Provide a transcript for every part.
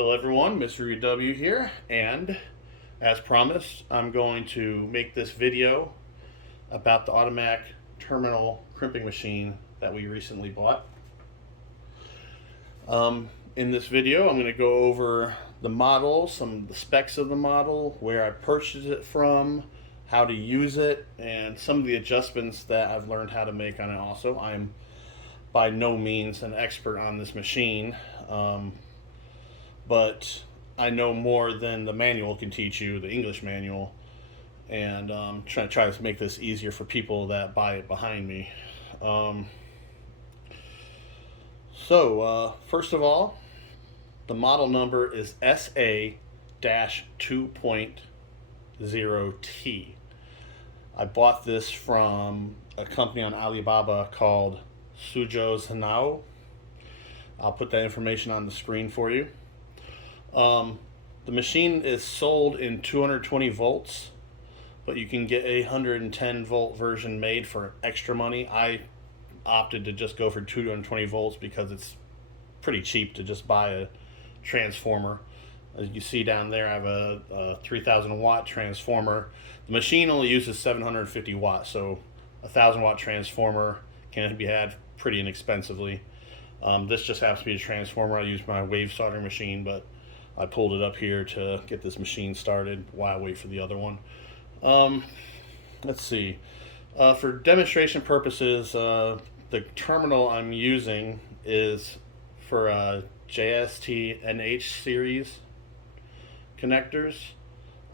Hello everyone, Mr. UW here, and as promised, I'm going to make this video about the automatic terminal crimping machine that we recently bought. In this video, I'm going to go over the model, some of the specs of the model, where I purchased it from, how to use it, and some of the adjustments that I've learned how to make on it also. I'm by no means an expert on this machine, but I know more than the manual can teach you, the English manual, and try to make this easier for people that buy it behind me. First of all, the model number is SA-2.0T. I bought this from a company on Alibaba called Suzhou Sanao. I'll put that information on the screen for you. The machine is sold in 220 volts, but you can get a 110 volt version made for extra money. I opted to just go for 220 volts because it's pretty cheap to just buy a transformer. As you see down there, I have a 3000 watt transformer. The machine only uses 750 watts, so a 1000 watt transformer can be had pretty inexpensively. This just happens to be a transformer. I use my wave soldering machine, but I pulled it up here to get this machine started while I wait for the other one. Let's see. For demonstration purposes, the terminal I'm using is for JST NH series connectors.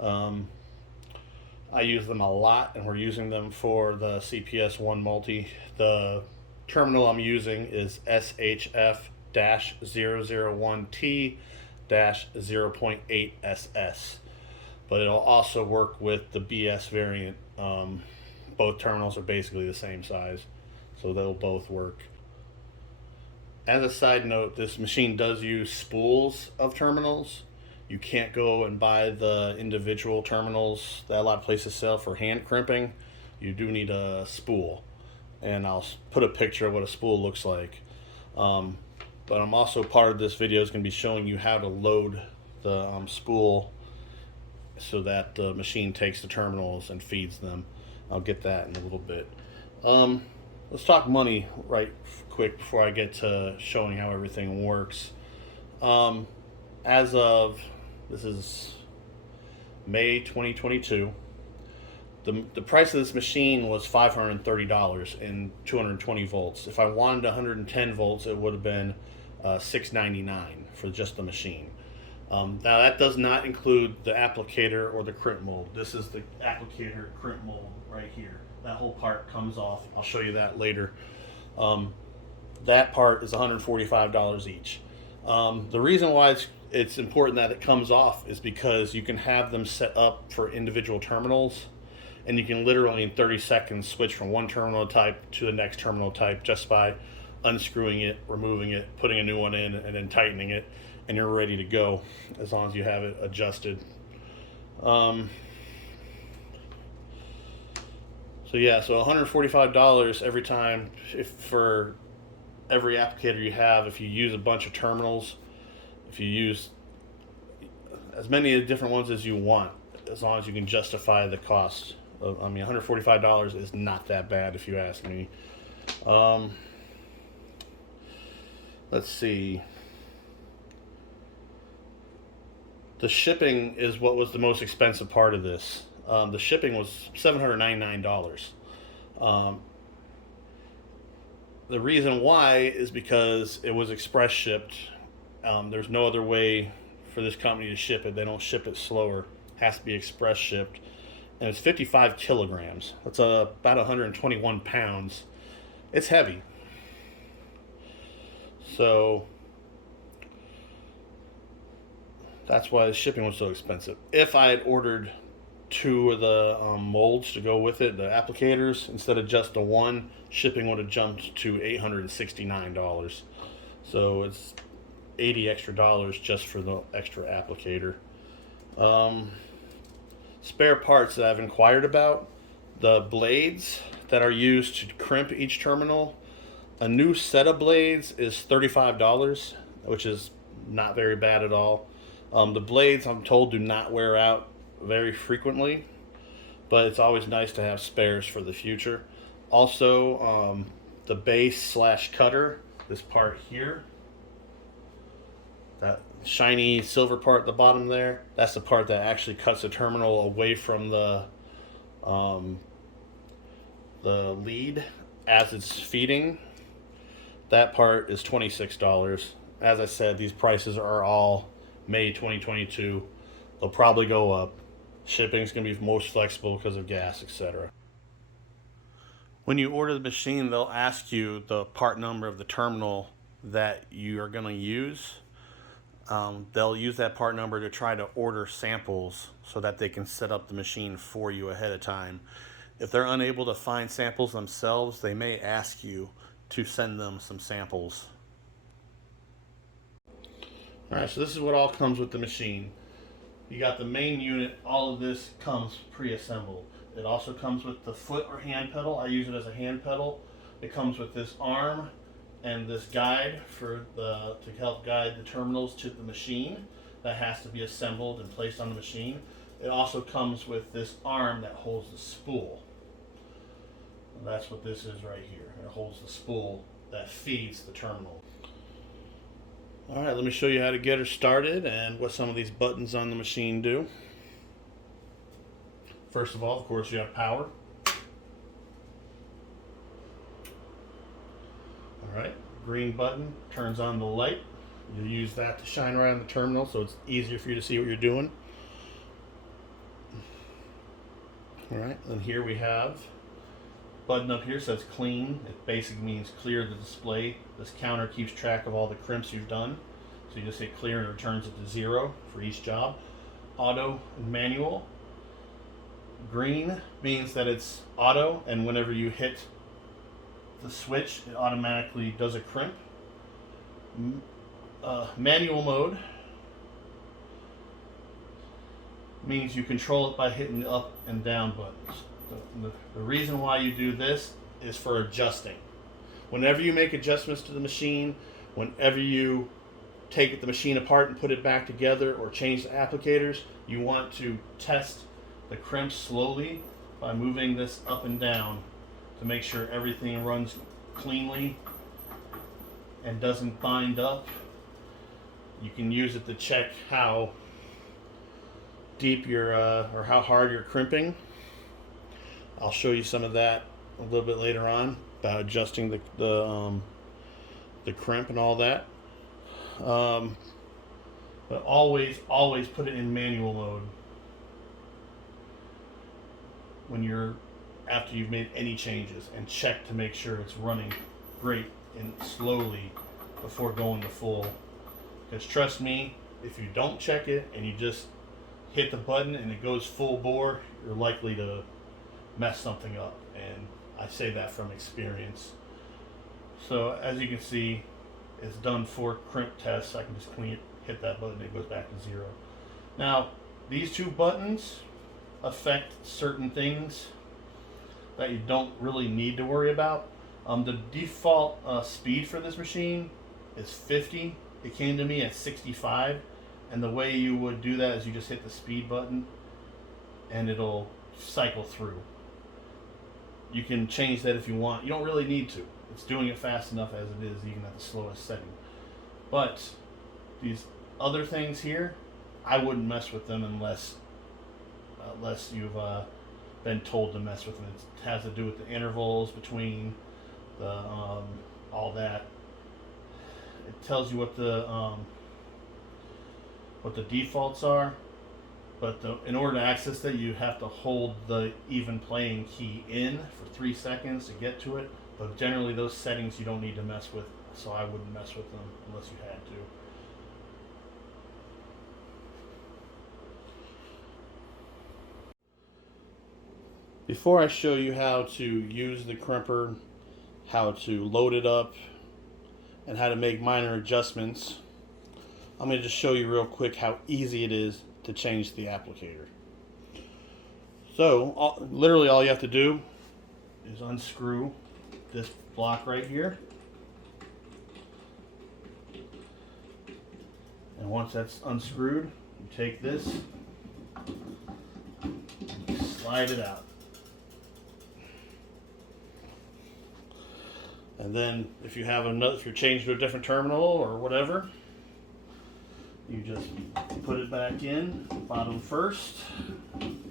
I use them a lot, and we're using them for the CPS-1 The terminal I'm using is SHF-001T-0.8 SS, but it'll also work with the BS variant. Both terminals are basically the same size, so they'll both work. As a side note, this machine does use spools of terminals. You can't go and buy the individual terminals that a lot of places sell for hand crimping. You do need a spool, and I'll put a picture of what a spool looks like. But I'm also, part of this video is going to be showing you how to load the spool so that the machine takes the terminals and feeds them. I'll get that in a little bit. Let's talk money right quick before I get to showing how everything works. As of, this is May 2022, the price of this machine was $530 in 220 volts. If I wanted 110 volts, it would have been $699 for just the machine. Now that does not include the applicator or the crimp mold. This is the applicator crimp mold right here. That whole part comes off. I'll show you that later. That part is $145 each. The reason why it's important that it comes off is because you can have them set up for individual terminals, and you can literally in 30 seconds switch from one terminal type to the next terminal type just by unscrewing it, removing it, putting a new one in, and then tightening it, and you're ready to go as long as you have it adjusted. So $145 every time, for every applicator you have. If you use a bunch of terminals, if you use as many different ones as you want, as long as you can justify the cost. $145 is not that bad if you ask me. Let's see. The shipping is what was the most expensive part of this. The shipping was $799. The reason why is because it was express shipped. There's no other way for this company to ship it. They don't ship it slower. It has to be express shipped. And it's 55 kilograms. That's about 121 pounds. It's heavy. So that's why the shipping was so expensive. If I had ordered two of the molds to go with it, the applicators, instead of just the one, shipping would have jumped to $869. So it's $80 extra just for the extra applicator. Spare parts that I've inquired about: the blades that are used to crimp each terminal. A new set of blades is $35, which is not very bad at all. The blades, I'm told, do not wear out very frequently, but it's always nice to have spares for the future. Also, the base slash cutter, this part here, that shiny silver part at the bottom there, that's the part that actually cuts the terminal away from the lead as it's feeding. That part is $26. As I said, these prices are all May 2022. They'll probably go up. Shipping's going to be most flexible because of gas, etc. When you order the machine, they'll ask you the part number of the terminal that you are going to use. They'll use that part number to try to order samples so that they can set up the machine for you ahead of time. If they're unable to find samples themselves, they may ask you to send them some samples. Alright, so this is what all comes with the machine. You got the main unit. All of this comes pre-assembled. It also comes with the foot or hand pedal. I use it as a hand pedal. It comes with this arm and this guide to help guide the terminals to the machine. That has to be assembled and placed on the machine. It also comes with this arm that holds the spool. And that's what this is right here. It holds the spool that feeds the terminal. Alright, let me show you how to get her started and what some of these buttons on the machine do. First of all, of course, you have power. Alright, green button turns on the light. You use that to shine right on the terminal so it's easier for you to see what you're doing. Alright, and here we have button up here says clean. It basically means clear the display. This counter keeps track of all the crimps you've done. So you just hit clear and it returns it to 0 for each job. Auto and manual. Green means that it's auto, and whenever you hit the switch, it automatically does a crimp. Manual mode means you control it by hitting the up and down buttons. The reason why you do this is for adjusting. Whenever you make adjustments to the machine, whenever you take the machine apart and put it back together or change the applicators, you want to test the crimps slowly by moving this up and down to make sure everything runs cleanly and doesn't bind up. You can use it to check how deep your or how hard you're crimping. I'll show you some of that a little bit later on about adjusting the crimp and all that. But always put it in manual mode when after you've made any changes, and check to make sure it's running great and slowly before going to full. Because trust me, if you don't check it and you just hit the button and it goes full bore, you're likely to mess something up, and I say that from experience. So as you can see, it's done 4 crimp tests. I can just hit that button and it goes back to 0. Now these 2 buttons affect certain things that you don't really need to worry about. The default speed for this machine is 50. It came to me at 65, and the way you would do that is you just hit the speed button and it'll cycle through. You can change that if you want. You don't really need to. It's doing it fast enough as it is, even at the slowest setting. But these other things here, I wouldn't mess with them unless you've been told to mess with them. It has to do with the intervals between the all that. It tells you what the defaults are, but in order to access that, you have to hold the even playing key in for 3 seconds to get to it. But generally, those settings you don't need to mess with, so I wouldn't mess with them unless you had to. Before I show you how to use the crimper, how to load it up, and how to make minor adjustments, I'm going to just show you real quick how easy it is to change the applicator. So literally all you have to do is unscrew this block right here, And once that's unscrewed, you take this, slide it out. And then if you're changing to a different terminal or whatever, you just put it back in, bottom first. And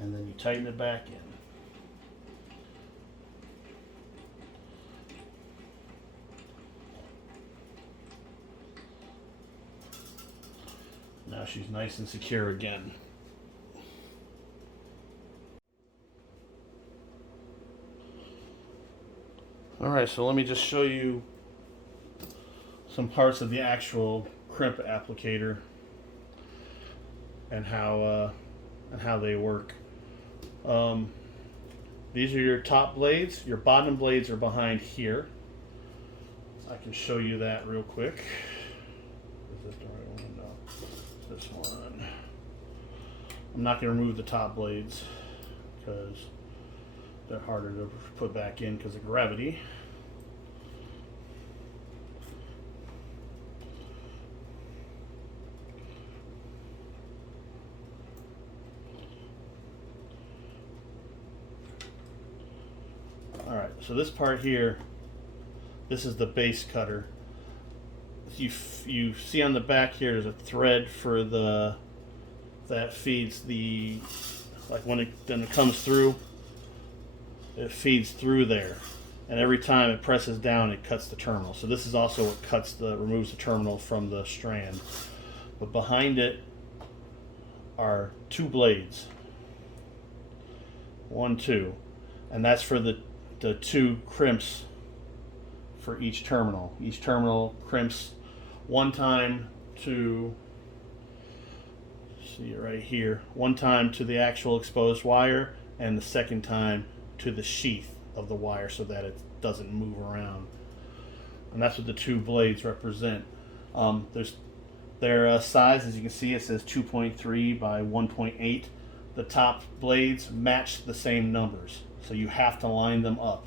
then you tighten it back in. Now she's nice and secure again. Alright, so let me just show you some parts of the actual crimp applicator and how they work. These are your top blades. Your bottom blades are behind here. I can show you that real quick. Is this the right one? No. This one. I'm not going to remove the top blades because they're harder to put back in because of gravity. Alright, so this part here, this is the base cutter. You see on the back here there's a thread for that feeds the, like when it comes through, it feeds through there, and every time it presses down it cuts the terminal. So this is also what removes the terminal from the strand. But behind it are two blades, 1, 2, and that's for the two crimps for each terminal. Each terminal crimps one time to, see it right here, one time to the actual exposed wire and the second time to the sheath of the wire so that it doesn't move around. And that's what the two blades represent. Their size, as you can see, it says 2.3 by 1.8. The top blades match the same numbers, so you have to line them up.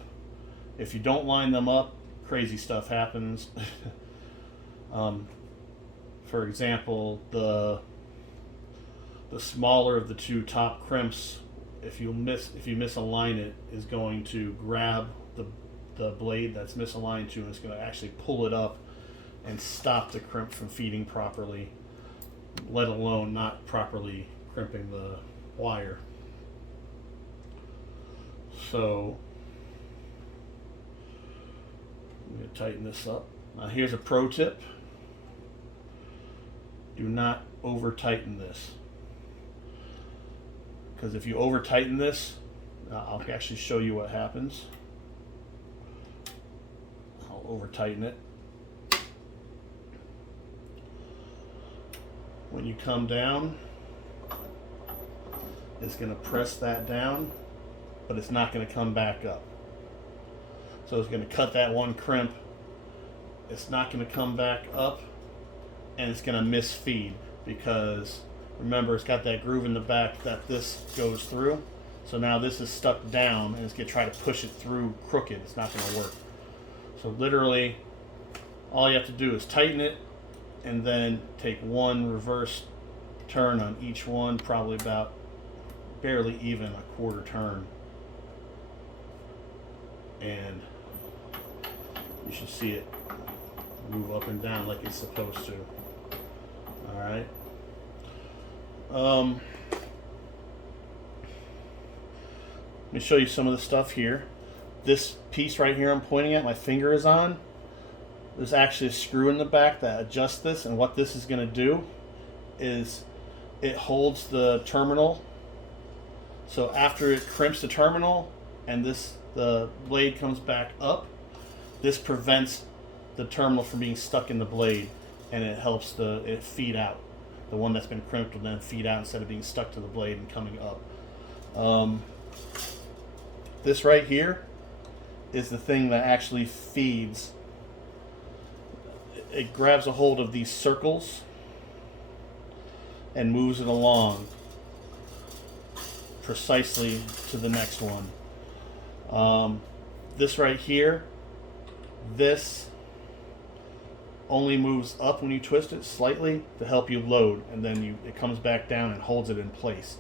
If you don't line them up, crazy stuff happens. For example, the smaller of the two top crimps, if you misalign it, is going to grab the blade that's misaligned to, and it's going to actually pull it up and stop the crimp from feeding properly, let alone not properly crimping the wire. So I'm going to tighten this up. Now here's a pro tip. Do not over tighten this, because if you over tighten this, I'll actually show you what happens. I'll over tighten it. When you come down, it's going to press that down, but it's not going to come back up. So it's going to cut that one crimp. It's not going to come back up, and it's going to misfeed because remember, it's got that groove in the back that this goes through. So now this is stuck down, and it's going to try to push it through crooked. It's not going to work. So literally, all you have to do is tighten it, and then take one reverse turn on each one, probably about barely even a quarter turn, and you should see it move up and down like it's supposed to. Alright. Let me show you some of the stuff here. This piece right here I'm pointing at, my finger is on, there's actually a screw in the back that adjusts this, and what this is going to do is it holds the terminal. So after it crimps the terminal and the blade comes back up, this prevents the terminal from being stuck in the blade, and it helps it feed out. The one that's been crimped will then feed out instead of being stuck to the blade and coming up. This right here is the thing that actually feeds. It grabs a hold of these circles and moves it along precisely to the next one. This right here, this only moves up when you twist it slightly to help you load, and then it comes back down and holds it in place.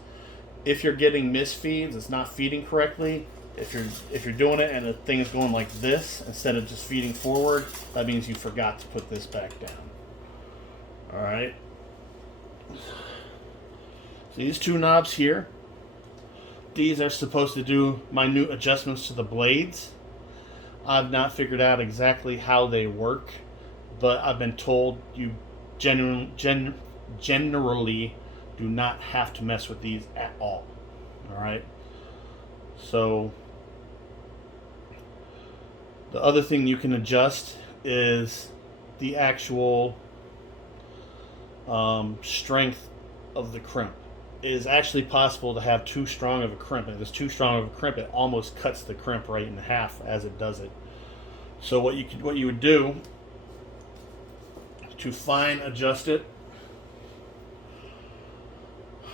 If you're getting misfeeds, it's not feeding correctly. If you're doing it and the thing is going like this instead of just feeding forward, that means you forgot to put this back down. All right. So these two knobs here, these are supposed to do minute adjustments to the blades. I've not figured out exactly how they work, but I've been told you generally do not have to mess with these at all. All right. So the other thing you can adjust is the actual strength of the crimp. It is actually possible to have too strong of a crimp. If it's too strong of a crimp, it almost cuts the crimp right in half as it does it. So what you would do to fine adjust it,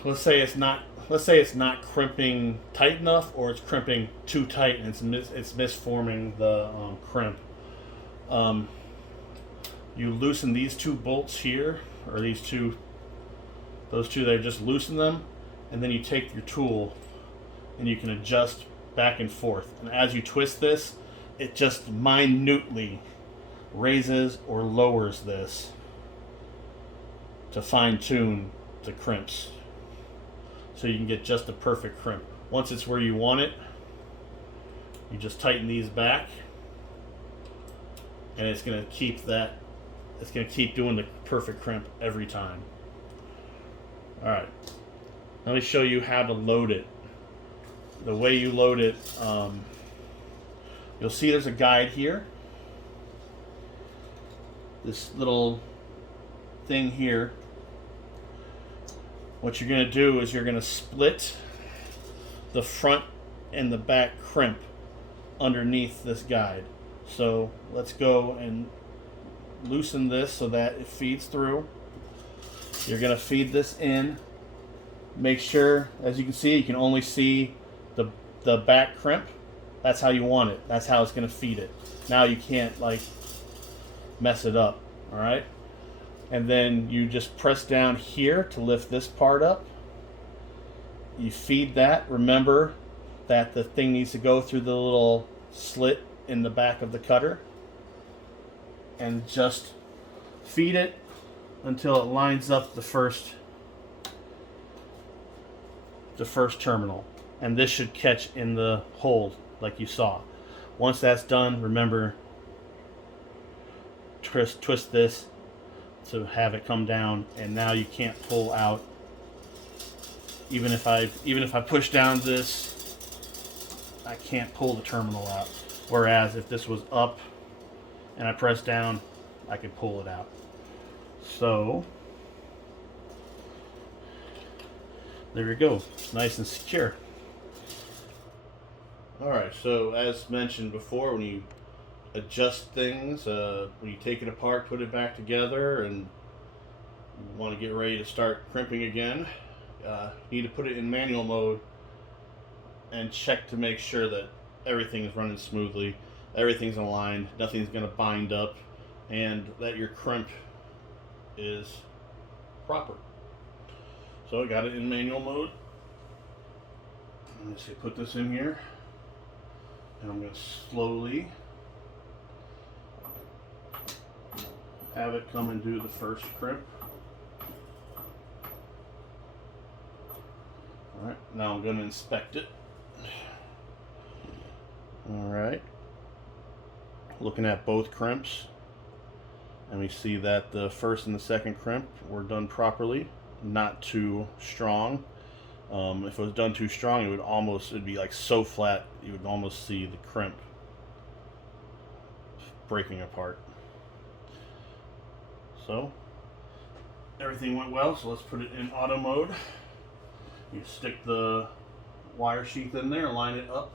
let's say it's not crimping tight enough, or it's crimping too tight and it's misforming the crimp. You loosen these two bolts here, or those two there, just loosen them, and then you take your tool and you can adjust back and forth. And as you twist this, it just minutely raises or lowers this to fine tune the crimps, so you can get just the perfect crimp. Once it's where you want it, you just tighten these back, and it's going to keep doing the perfect crimp every time. All right, let me show you how to load it. The way you load it, you'll see there's a guide here. This little thing here. What you're going to do is you're going to split the front and the back crimp underneath this guide. So let's go and loosen this so that it feeds through. You're going to feed this in. Make sure, as you can see, you can only see the back crimp. That's how you want it. That's how it's going to feed it. Now you can't like mess it up. All right. And then you just press down here to lift this part up. You feed that. Remember that the thing needs to go through the little slit in the back of the cutter, and just feed it until it lines up the first terminal, and this should catch in the hole like you saw. Once that's done, remember, twist this to have it come down, and now you can't pull out. Even if I push down this, I can't pull the terminal out. Whereas if this was up and I press down, I could pull it out. So there we go. It's nice and secure. Alright, so as mentioned before, when you adjust things, when you take it apart, put it back together, and you want to get ready to start crimping again, you need to put it in manual mode and check to make sure that everything is running smoothly, everything's aligned, nothing's going to bind up, and that your crimp is proper. So I got it in manual mode. Let me see, put this in here, and I'm going to slowly have it come and do the first crimp. Alright, now I'm going to inspect it. Alright, looking at both crimps, and we see that the first and the second crimp were done properly, not too strong. If it was done too strong, it'd be like so flat you would almost see the crimp breaking apart. So everything went well, so let's put it in auto mode. You stick the wire sheath in there, line it up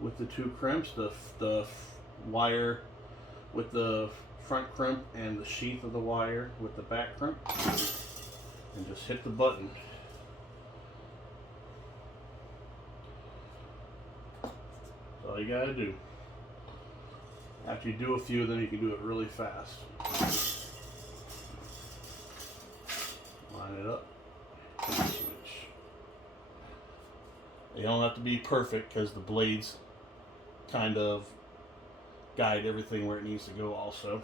with the two crimps, the wire with the front crimp and the sheath of the wire with the back crimp, and just hit the button. That's all you gotta do. After you do a few, then you can do it really fast. Line it up. Switch. You don't have to be perfect because the blades kind of guide everything where it needs to go also.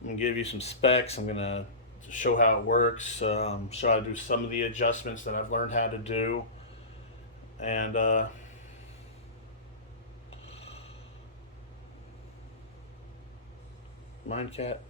I'm going to give you some specs. I'm going to show how it works, show how to do some of the adjustments that I've learned how to do. And Mind Cat.